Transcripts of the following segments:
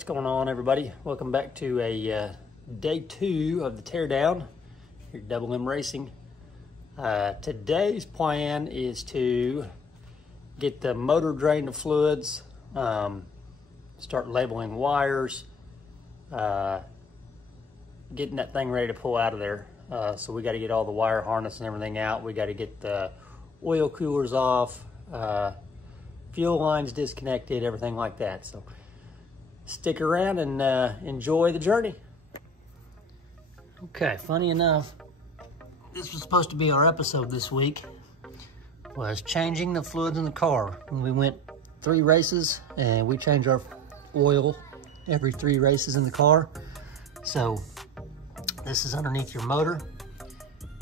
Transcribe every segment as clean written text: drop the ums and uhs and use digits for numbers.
What's going on, everybody? Welcome back to a day 2 of the teardown here at Double M Racing. Today's plan is to get the motor drained of fluids, start labeling wires, getting that thing ready to pull out of there. So we got to get all the wire harness and everything out. We got to get the oil coolers off, fuel lines disconnected, everything like that. So stick around and enjoy the journey. Okay, funny enough, this was supposed to be our episode this week, was changing the fluids in the car. We went 3 races and we change our oil every 3 races in the car. So this is underneath your motor.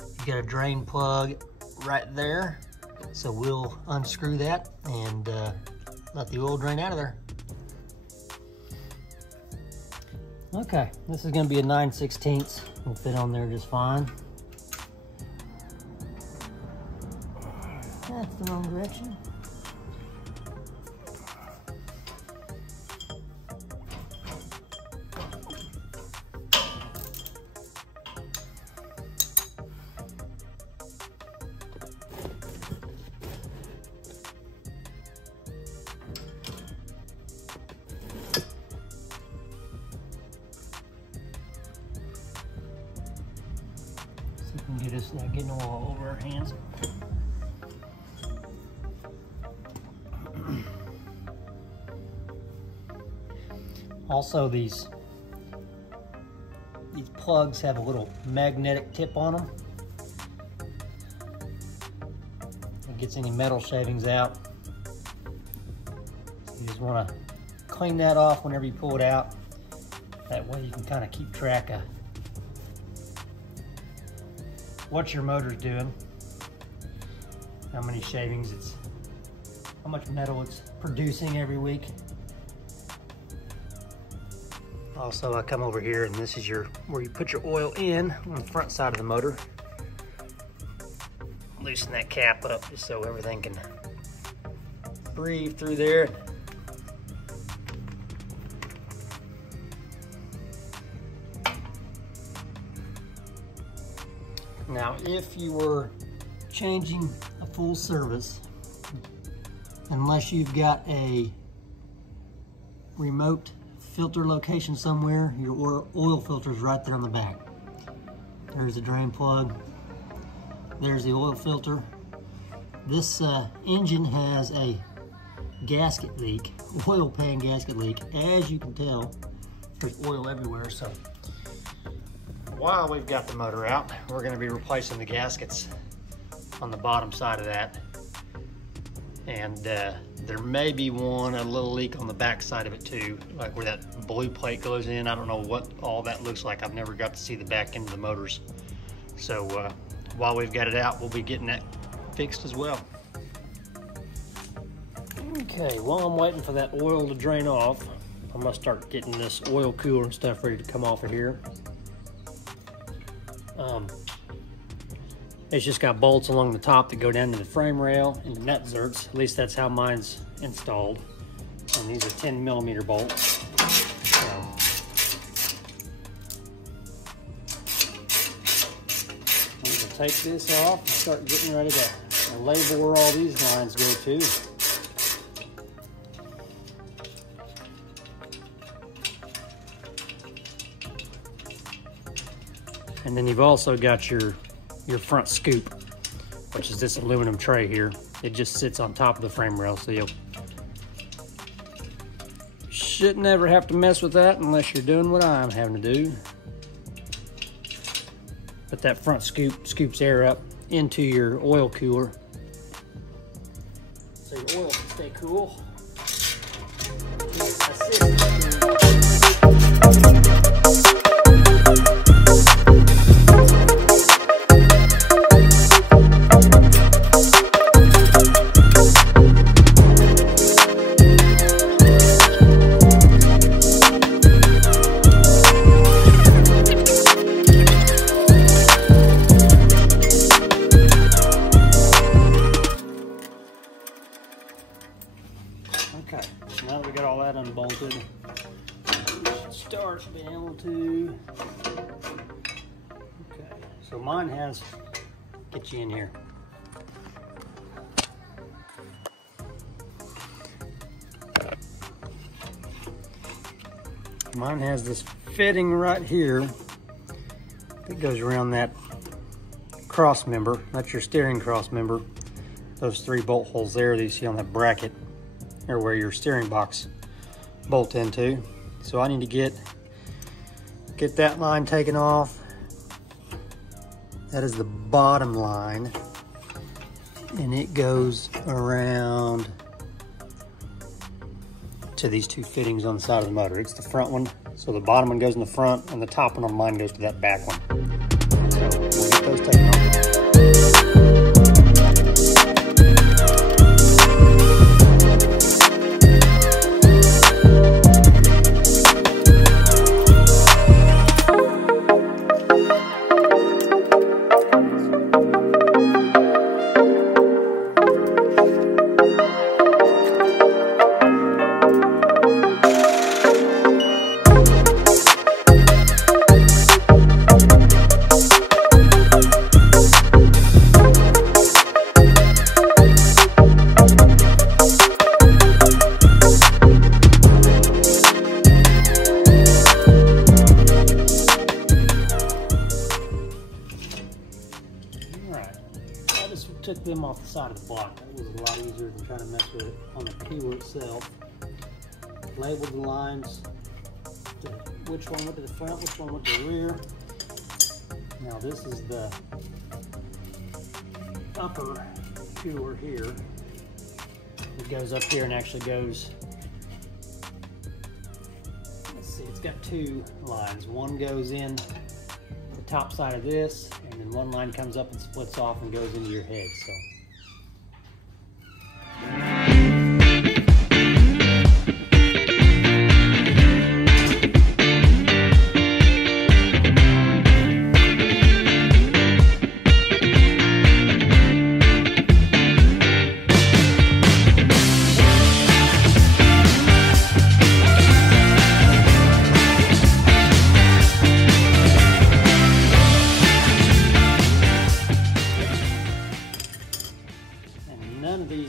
You got a drain plug right there. So we'll unscrew that and let the oil drain out of there. Okay, this is gonna be a 9/16. Will fit on there just fine. That's the wrong direction. Get us getting all over our hands. Also, these plugs have a little magnetic tip on them. It gets any metal shavings out. So you just want to clean that off whenever you pull it out. That way you can kind of keep track of what your motor's doing, how many shavings how much metal it's producing every week. Also, I come over here and this is where you put your oil in on the front side of the motor. Loosen that cap up just so everything can breathe through there. Now, if you were changing a full service, unless you've got a remote filter location somewhere, your oil filter is right there on the back. There's the drain plug. There's the oil filter. This engine has a gasket leak, oil pan gasket leak. As you can tell, there's oil everywhere. So while we've got the motor out, we're going to be replacing the gaskets on the bottom side of that. And there may be a little leak on the back side of it too, like where that blue plate goes in. I don't know what all that looks like. I've never got to see the back end of the motors. So while we've got it out, we'll be getting that fixed as well. Okay, while I'm waiting for that oil to drain off, I'm gonna start getting this oil cooler and stuff ready to come off of here. It's just got bolts along the top that go down to the frame rail and the nut zerts. At least that's how mine's installed. And these are 10mm bolts. I'm going to take this off and start getting ready to label where all these lines go to. And then you've also got your front scoop, which is this aluminum tray here. It just sits on top of the frame rail, so you shouldn't ever have to mess with that unless you're doing what I'm having to do. But that front scoop scoops air up into your oil cooler, so your oil can stay cool. Okay, now that we got all that unbolted, should be able to. Okay, so mine has, get you in here. Mine has this fitting right here that goes around that cross member. That's your steering cross member. Those 3 bolt holes there that you see on that bracket are where your steering box bolt into. So I need to get that line taken off. That is the bottom line, and it goes around to these 2 fittings on the side of the motor. It's the front one, so the bottom one goes in the front, and the top one on mine goes to that back one. So we'll get those taken off. Took them off the side of the block. That was a lot easier than trying to mess with it on the keywheel itself. Labeled the lines, which one went to the front, which one went to the rear. Now this is the upper cooler here. It goes up here and actually goes, let's see, it's got 2 lines. One goes in the top side of this, and then one line comes up and splits off and goes into your head. So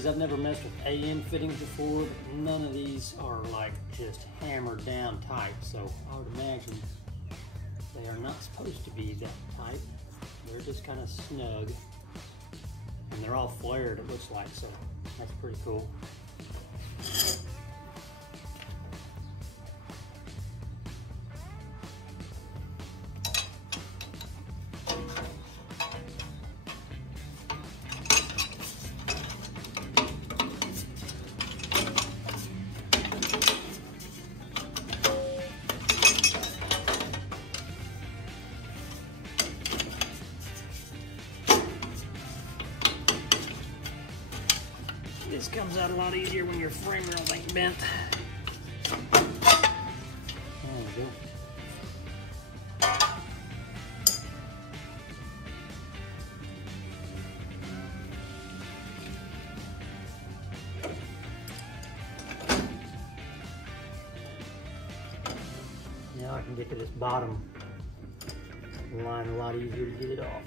I've never messed with AN fittings before, but none of these are like just hammered down tight, so I would imagine they are not supposed to be that tight. They're just kind of snug, and they're all flared, it looks like, so that's pretty cool. This comes out a lot easier when your frame rails ain't bent. There we go. Now I can get to this bottom line a lot easier to get it off.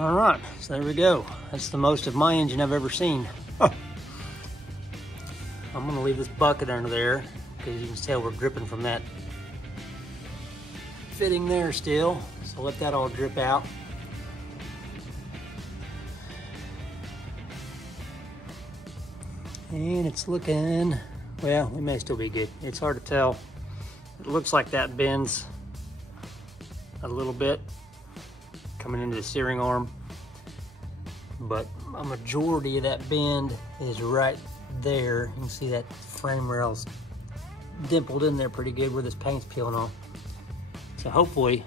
All right, so there we go. That's the most of my engine I've ever seen. I'm gonna leave this bucket under there because you can tell we're dripping from that fitting there still. So let that all drip out. And it's looking, well, it may still be good. It's hard to tell. It looks like that bends a little bit coming into the steering arm, but a majority of that bend is right there. You can see that frame rail's dimpled in there pretty good where this paint's peeling off. So hopefully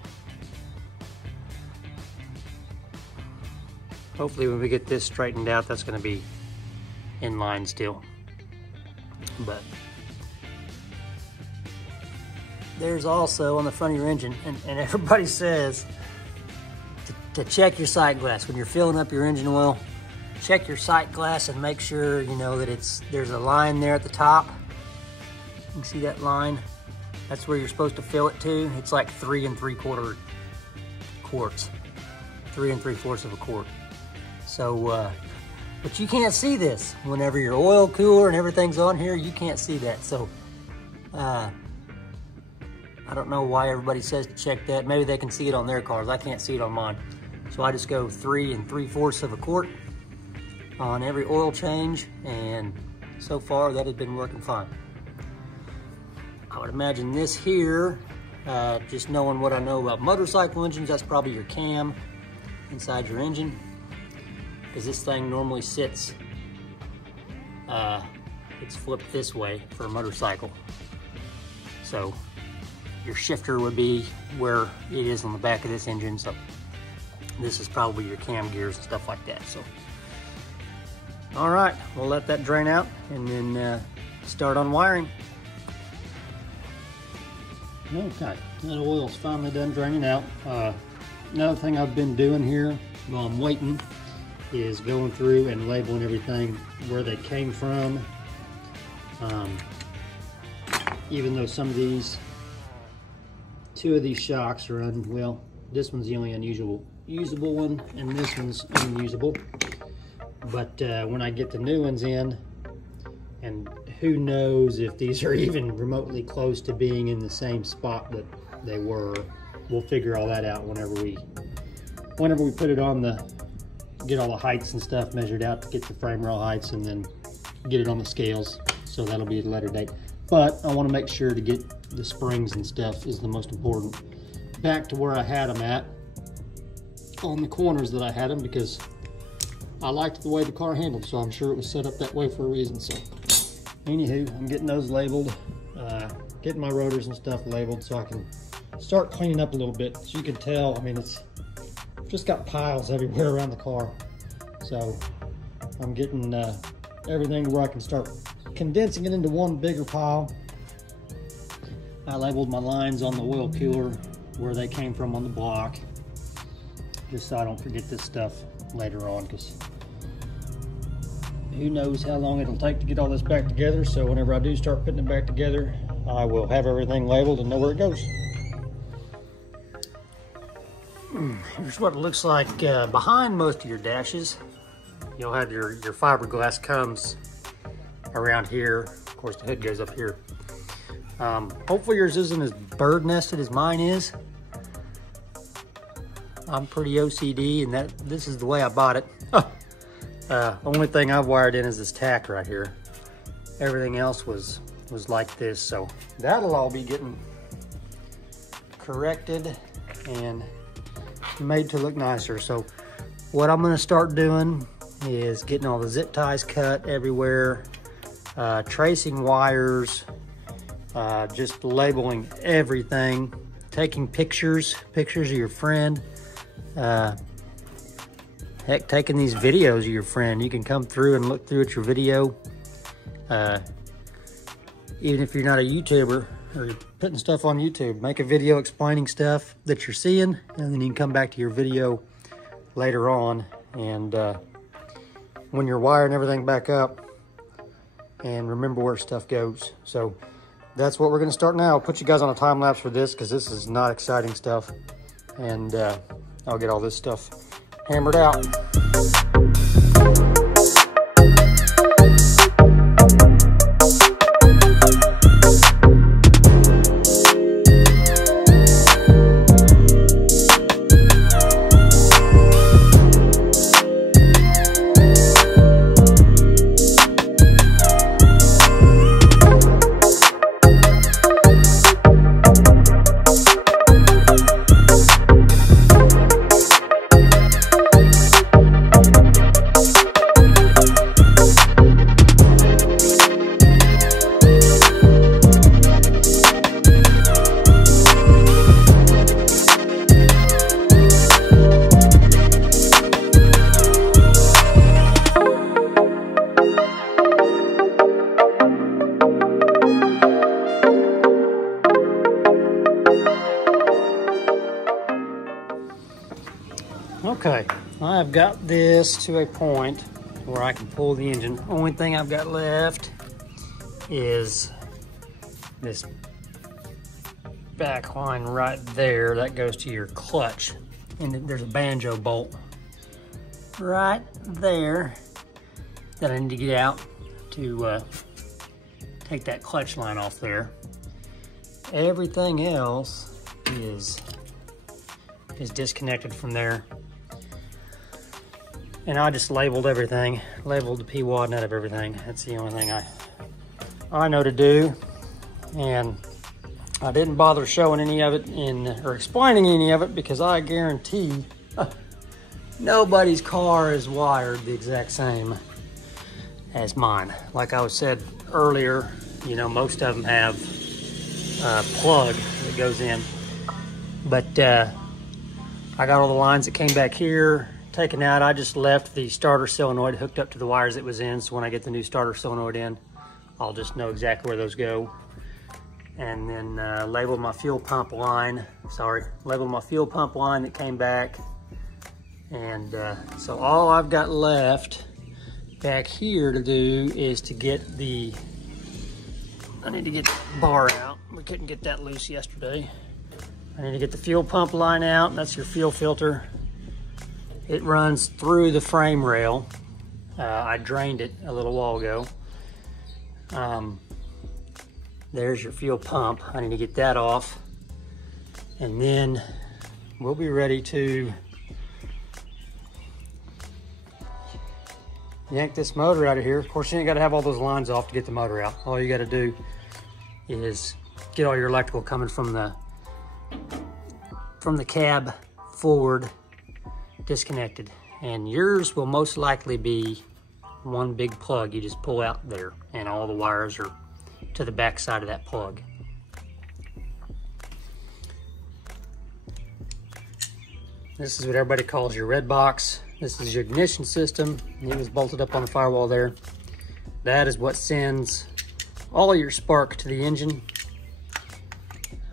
when we get this straightened out, that's going to be in line still. But there's also on the front of your engine, and everybody says to check your sight glass when you're filling up your engine oil. Check your sight glass and make sure you know that there's a line there at the top. You can see that line. That's where you're supposed to fill it to. It's like 3 3/4 quarts, 3 3/4 of a quart. So, but you can't see this whenever your oil cooler and everything's on here. You can't see that. So, I don't know why everybody says to check that. Maybe they can see it on their cars. I can't see it on mine. So I just go 3 3/4 of a quart on every oil change, and so far that has been working fine. I would imagine this here, just knowing what I know about motorcycle engines, that's probably your cam inside your engine, because this thing normally sits, it's flipped this way for a motorcycle. So your shifter would be where it is on the back of this engine. So this is probably your cam gears and stuff like that. So, all right, we'll let that drain out and then start on wiring. Okay, that oil's finally done draining out. Another thing I've been doing here while I'm waiting is going through and labeling everything where they came from. Even though some of these, 2 of these shocks are well, this one's the only usable one, and this one's unusable. But when I get the new ones in, and who knows if these are even remotely close to being in the same spot that they were. We'll figure all that out whenever we put it on get all the heights and stuff measured out to get the frame rail heights, and then get it on the scales. So that'll be at a later date. But I want to make sure to get the springs and stuff is the most important. Back to where I had them at, on the corners that I had them, because I liked the way the car handled, so I'm sure it was set up that way for a reason. So anywho, I'm getting those labeled, getting my rotors and stuff labeled so I can start cleaning up a little bit. So you can tell, I mean, it's just got piles everywhere around the car. So I'm getting everything where I can start condensing it into one bigger pile. I labeled my lines on the oil cooler where they came from on the block, just so I don't forget this stuff later on, because who knows how long it'll take to get all this back together. So whenever I do start putting it back together, I will have everything labeled and know where it goes. Here's what it looks like behind most of your dashes. You'll have your fiberglass comes around here. Of course, the hood goes up here. Hopefully yours isn't as bird nested as mine is. I'm pretty OCD, and this is the way I bought it. Only thing I've wired in is this tack right here. Everything else was like this, so that'll all be getting corrected and made to look nicer. So what I'm going to start doing is getting all the zip ties cut everywhere, tracing wires, just labeling everything, taking pictures of your friend. Heck, taking these videos of your friend. You can come through and look through at your video. Even if you're not a YouTuber or you're putting stuff on YouTube, make a video explaining stuff that you're seeing, and then you can come back to your video later on, and when you're wiring everything back up, and remember where stuff goes. So that's what we're going to start now. I'll put you guys on a time lapse for this, because this is not exciting stuff, and I'll get all this stuff hammered out. Okay, I've got this to a point where I can pull the engine. Only thing I've got left is this back line right there that goes to your clutch. And there's a banjo bolt right there that I need to get out to take that clutch line off there. Everything else is disconnected from there. And I just labeled everything, labeled the P-wad nut of everything. That's the only thing I know to do. And I didn't bother showing any of it or explaining any of it because I guarantee nobody's car is wired the exact same as mine. Like I said earlier, you know, most of them have a plug that goes in. But I got all the lines that came back here taken out. I just left the starter solenoid hooked up to the wires it was in, so when I get the new starter solenoid in, I'll just know exactly where those go. And then labeled my fuel pump line, labeled my fuel pump line that came back. And so all I've got left back here to do is to get I need to get the bar out. We couldn't get that loose yesterday. I need to get the fuel pump line out, and that's your fuel filter. It runs through the frame rail. I drained it a little while ago. There's your fuel pump. I need to get that off. And then we'll be ready to yank this motor out of here. Of course, you ain't got to have all those lines off to get the motor out. All you got to do is get all your electrical coming from the cab forward disconnected, and yours will most likely be one big plug you just pull out there, and all the wires are to the back side of that plug. This is what everybody calls your red box. This is your ignition system. It was bolted up on the firewall there. That is what sends all your spark to the engine,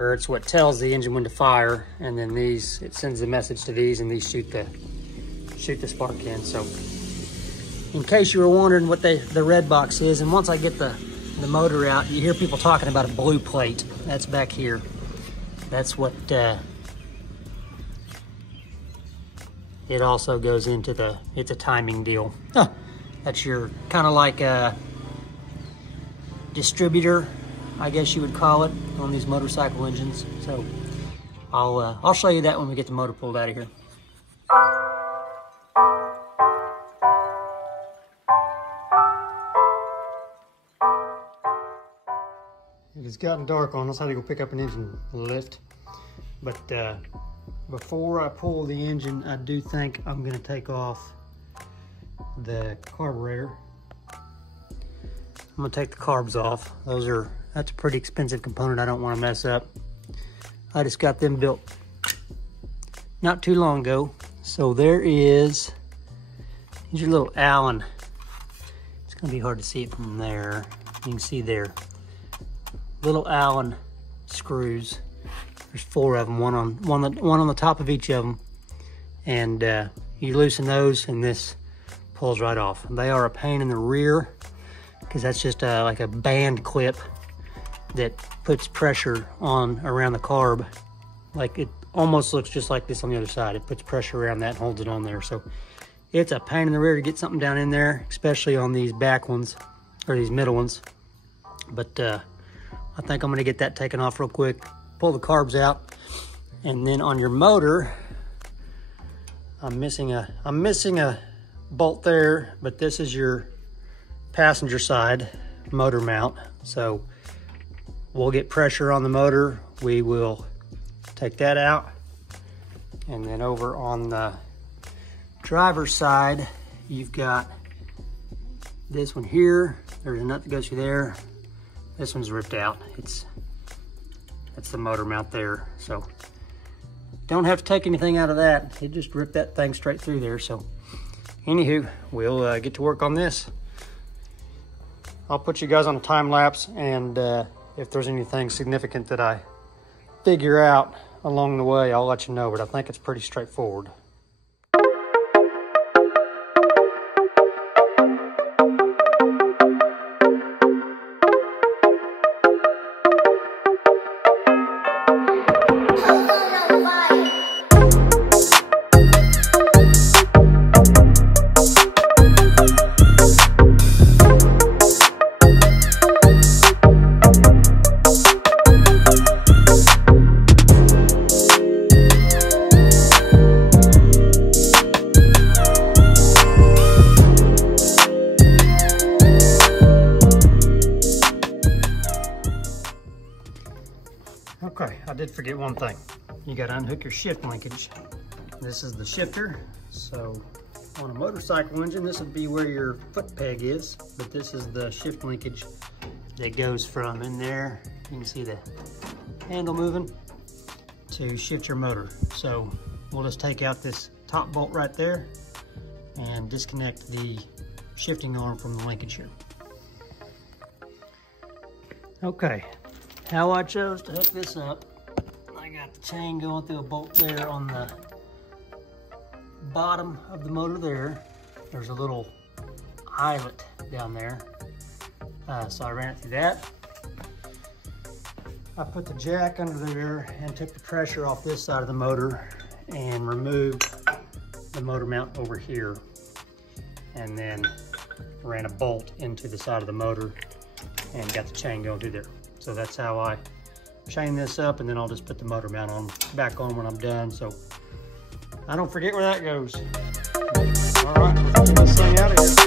or it's what tells the engine when to fire, and then these, it sends the message to these, and these shoot the spark in. So in case you were wondering what the red box is, and once I get the motor out, you hear people talking about a blue plate. That's back here. That's what it also goes into it's a timing deal. That's your kind of like a distributor, I guess you would call it, on these motorcycle engines. So I'll show you that when we get the motor pulled out of here. It has gotten dark on us. I had to go pick up an engine lift. But before I pull the engine, I do think I'm gonna take off the carburetor. I'm gonna take the carbs off. That's a pretty expensive component I don't wanna mess up. I just got them built not too long ago. So here's your little Allen. It's gonna be hard to see it from there. You can see there. Little Allen screws. There's 4 of them, one on the top of each of them. And you loosen those and this pulls right off. They are a pain in the rear because that's just like a band clip that puts pressure on around the carb. Like almost looks just like this on the other side. It puts pressure around that and holds it on there. So it's a pain in the rear to get something down in there, especially on these back ones or these middle ones. But I think I'm gonna get that taken off real quick, pull the carbs out, and then on your motor, I'm missing a bolt there, but this is your passenger side motor mount. So we'll get pressure on the motor. We will take that out. And then over on the driver's side, you've got this one here. There's a nut that goes through there. This one's ripped out. That's the motor mount there. So don't have to take anything out of that. It just ripped that thing straight through there. So anywho, we'll get to work on this. I'll put you guys on a time lapse, and if there's anything significant that I figure out along the way, I'll let you know, but I think it's pretty straightforward. Okay, I did forget one thing. You gotta unhook your shift linkage. This is the shifter. So on a motorcycle engine, this would be where your foot peg is, but this is the shift linkage that goes from in there. You can see the handle moving to shift your motor. So we'll just take out this top bolt right there and disconnect the shifting arm from the linkage here. Okay. How I chose to hook this up, I got the chain going through a bolt there on the bottom of the motor there. There's a little eyelet down there. So I ran it through that. I put the jack under there and took the pressure off this side of the motor and removed the motor mount over here. And then ran a bolt into the side of the motor and got the chain going through there. So that's how I chain this up, and then I'll just put the motor mount back on when I'm done, so I don't forget where that goes. All right, let's get this thing out of here.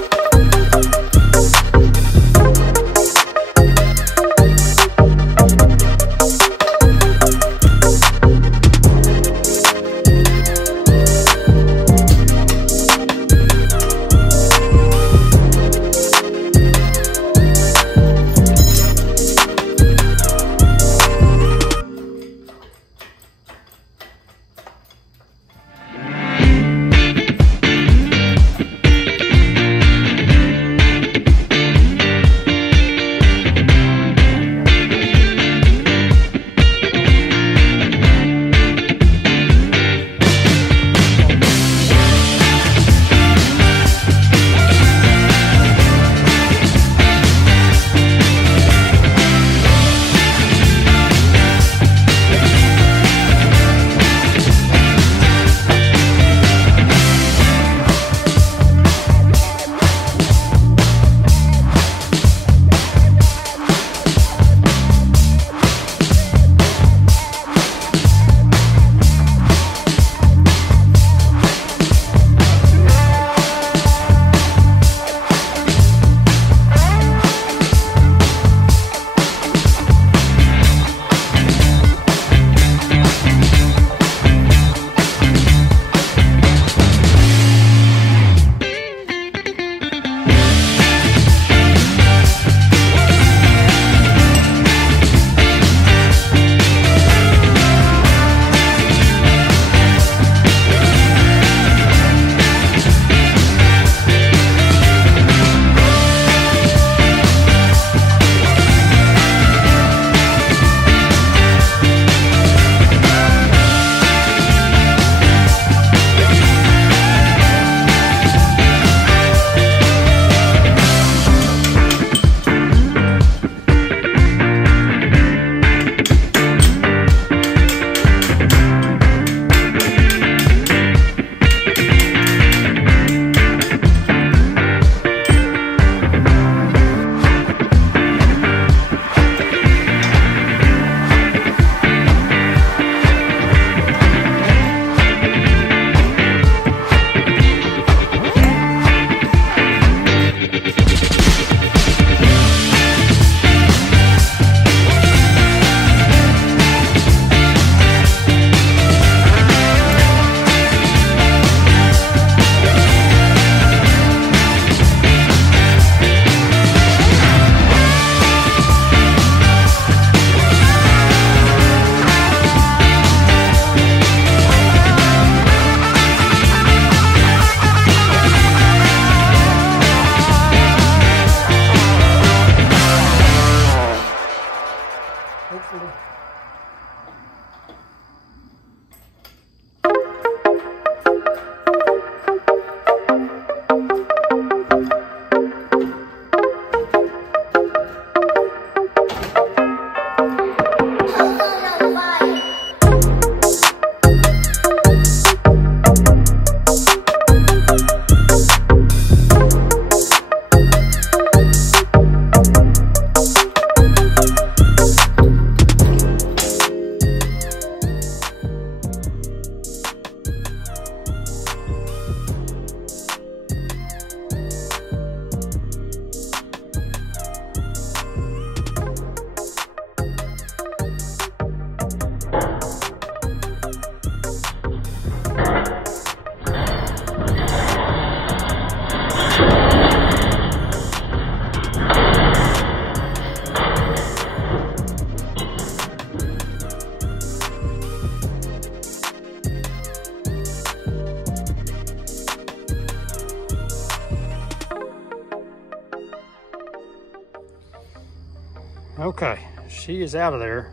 Okay, she is out of there.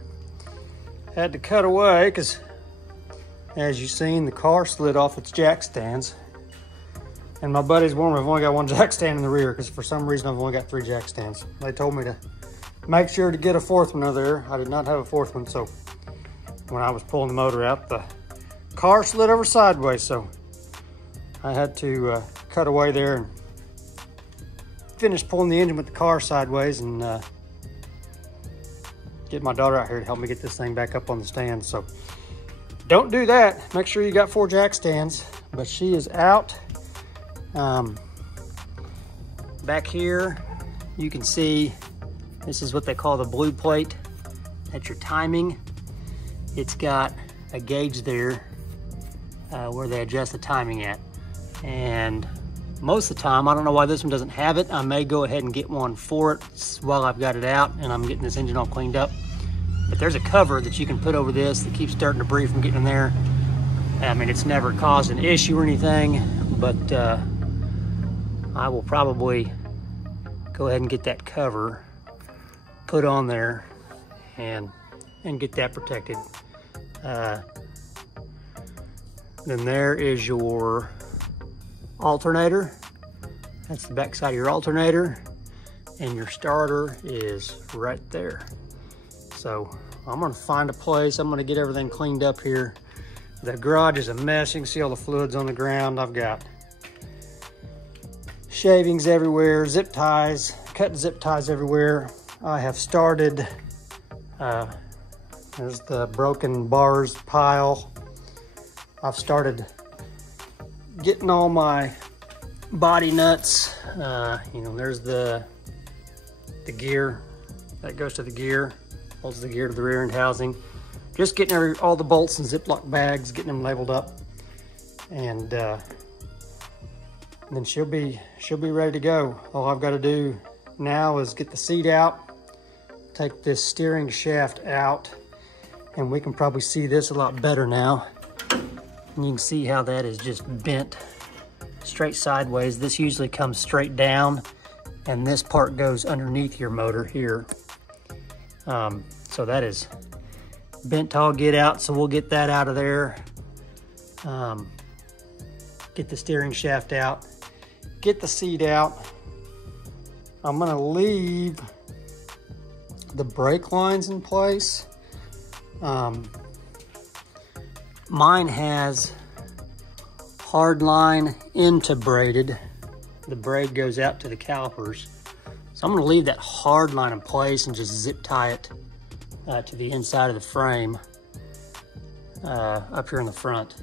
Had to cut away because, as you've seen, the car slid off its jack stands. And my buddies warned me I've only got one jack stand in the rear because for some reason I've only got 3 jack stands. They told me to make sure to get a 4th one over there. I did not have a 4th one, so when I was pulling the motor out, the car slid over sideways, so I had to cut away there and finish pulling the engine with the car sideways and get my daughter out here to help me get this thing back up on the stand. So don't do that. Make sure you got 4 jack stands, but she is out. Back here, you can see this is what they call the blue plate. That's your timing. It's got a gauge there where they adjust the timing at. And most of the time, I don't know why this one doesn't have it. I may go ahead and get one for it while I've got it out and I'm getting this engine all cleaned up. But there's a cover that you can put over this that keeps dirt and debris from getting in there. I mean, it's never caused an issue or anything, but I will probably go ahead and get that cover put on there and get that protected. Then there is your alternator. That's the back side of your alternator, and your starter is right there. So I'm gonna find a place. I'm gonna get everything cleaned up here. The garage is a mess. You can see all the fluids on the ground. I've got shavings everywhere, zip ties, cut zip ties everywhere. I have started, there's the broken bars pile. I've started getting all my body nuts. You know, there's the gear that goes to the gear, holds the gear to the rear end housing. Just getting all the bolts and Ziploc bags, getting them labeled up, and then she'll be ready to go. All I've got to do now is get the seat out, take this steering shaft out, and we can probably see this a lot better now. And you can see how that is just bent straight sideways. This usually comes straight down, and this part goes underneath your motor here. So that is bent all get out, so we'll get that out of there. Get the steering shaft out, get the seat out. I'm gonna leave the brake lines in place. Mine has hard line into braided. The braid goes out to the calipers. So I'm gonna leave that hard line in place and just zip tie it to the inside of the frame up here in the front.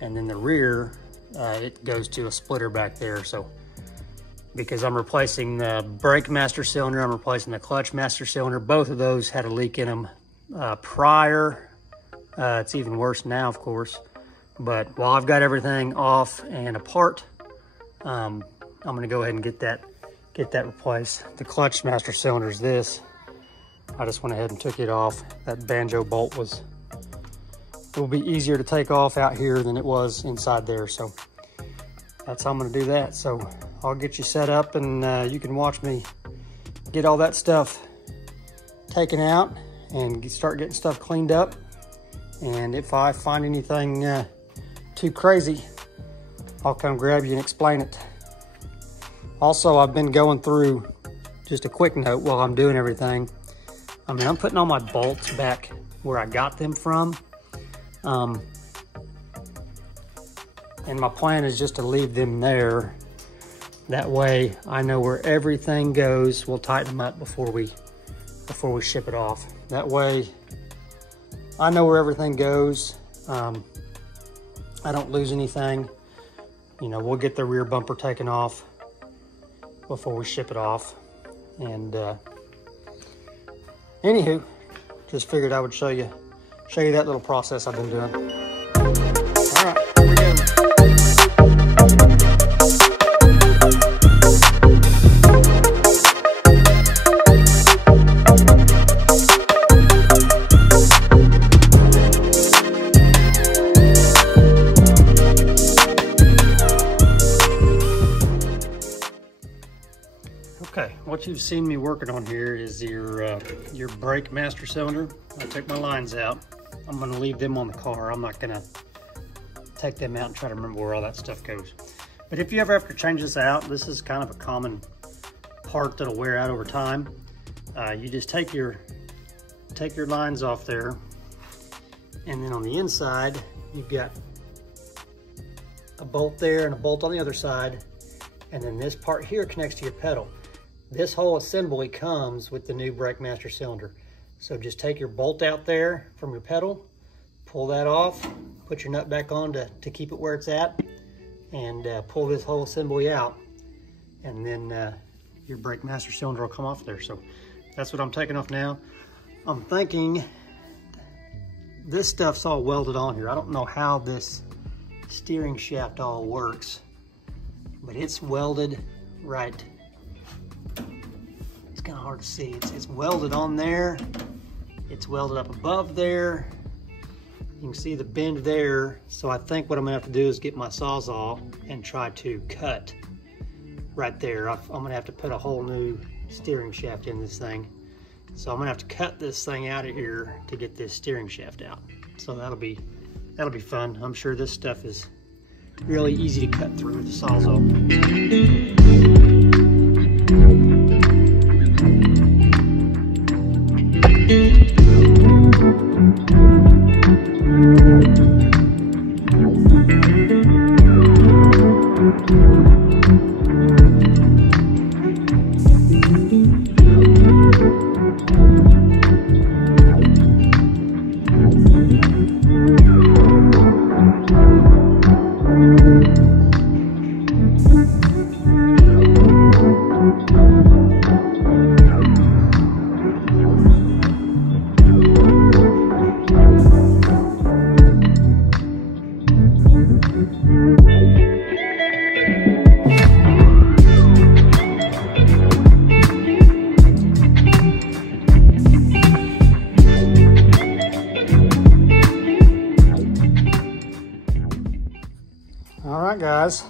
And then the rear, it goes to a splitter back there. So because I'm replacing the brake master cylinder, I'm replacing the clutch master cylinder. Both of those had a leak in them prior. It's even worse now, of course. But while I've got everything off and apart, I'm gonna go ahead and get that replaced. The clutch master cylinder is this. I just went ahead and took it off. That banjo bolt it will be easier to take off out here than it was inside there. So that's how I'm gonna do that. So I'll get you set up and you can watch me get all that stuff taken out and start getting stuff cleaned up. And if I find anything too crazy, I'll come grab you and explain it. Also, I've been going through, just a quick note while I'm doing everything. I mean, I'm putting all my bolts back where I got them from. And my plan is just to leave them there. That way I know where everything goes. We'll tighten them up before we ship it off. That way I know where everything goes. I don't lose anything. You know, we'll get the rear bumper taken off before we ship it off. And anywho, just figured I would show you that little process I've been doing. All right, here we go. Okay, what you've seen me working on here is your brake master cylinder. I took my lines out. I'm gonna leave them on the car. I'm not gonna take them out and try to remember where all that stuff goes. But if you ever have to change this out, this is kind of a common part that'll wear out over time. You just take your lines off there, and then on the inside, you've got a bolt there and a bolt on the other side, and then this part here connects to your pedal. This whole assembly comes with the new brake master cylinder. So just take your bolt out there from your pedal, pull that off, put your nut back on to keep it where it's at, and pull this whole assembly out, and then your brake master cylinder will come off there. So that's what I'm taking off now. I'm thinking this stuff's all welded on here. I don't know how this steering shaft all works, but it's welded right. It's kind of hard to see. It's welded on there. It's welded up above there. You can see the bend there. So I think what I'm gonna have to do is get my Sawzall and try to cut right there. I'm gonna have to put a whole new steering shaft in this thing. So I'm gonna have to cut this thing out of here to get this steering shaft out. So that'll be fun. I'm sure this stuff is really easy to cut through with the Sawzall. All right, guys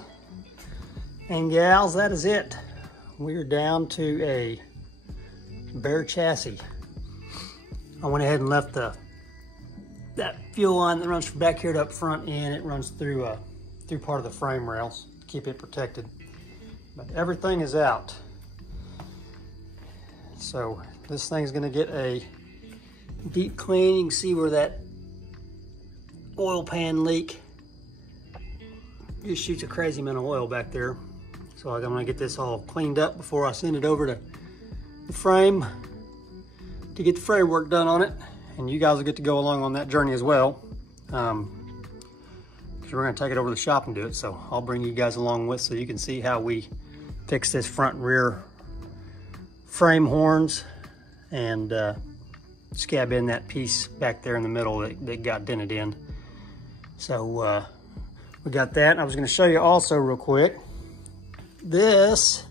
and gals, that is it. We're down to a bare chassis. I went ahead and left that fuel line that runs from back here to up front in. It runs through part of the frame rails to keep it protected. But everything is out. So this thing's gonna get a deep clean. You can see where that oil pan leak just shoots a crazy amount of oil back there. So I'm gonna get this all cleaned up before I send it over to the frame to get the frame work done on it. And you guys will get to go along on that journey as well. Because we're gonna take it over to the shop and do it. So I'll bring you guys along with so you can see how we fix this front and rear frame horns and scab in that piece back there in the middle that got dented in. So we got that. And I was gonna show you also real quick, this,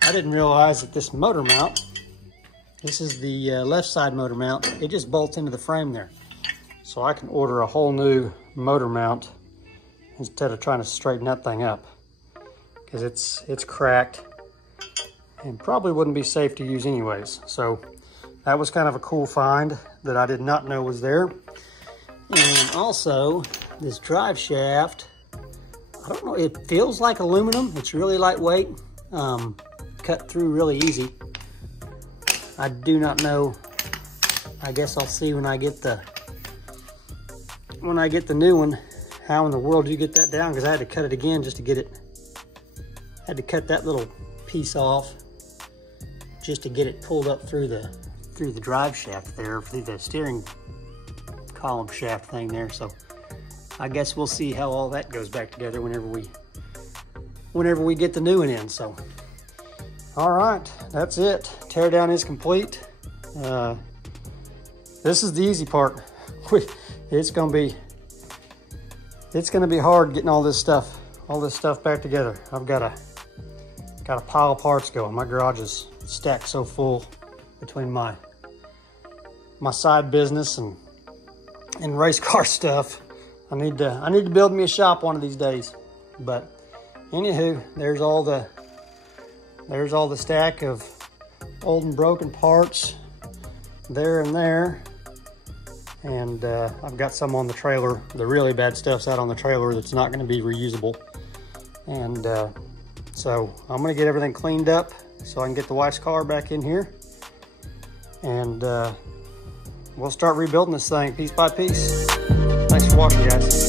I didn't realize that this motor mount, this is the left side motor mount, it just bolts into the frame there. So I can order a whole new motor mount instead of trying to straighten that thing up, because it's cracked and probably wouldn't be safe to use anyways. So that was kind of a cool find that I did not know was there. And also this drive shaft, I don't know, it feels like aluminum. It's really lightweight, cut through really easy. I do not know. I guess I'll see when I get the new one, how in the world do you get that down? Because I had to cut it again just to get it. Had to cut that little piece off just to get it pulled up through the drive shaft there, through the steering column shaft thing there. So I guess we'll see how all that goes back together whenever we get the new one in. So, all right, that's it. Tear down is complete. This is the easy part. It's gonna be hard getting all this stuff back together. I've got a pile of parts going. My garage is stacked so full between my side business and race car stuff. I need to build me a shop one of these days. But anywho, there's all the there's all the stack of old and broken parts there and there. And I've got some on the trailer. The really bad stuff's out on the trailer that's not going to be reusable. And so I'm going to get everything cleaned up so I can get the wife's car back in here. And we'll start rebuilding this thing piece by piece. Thanks for watching, guys.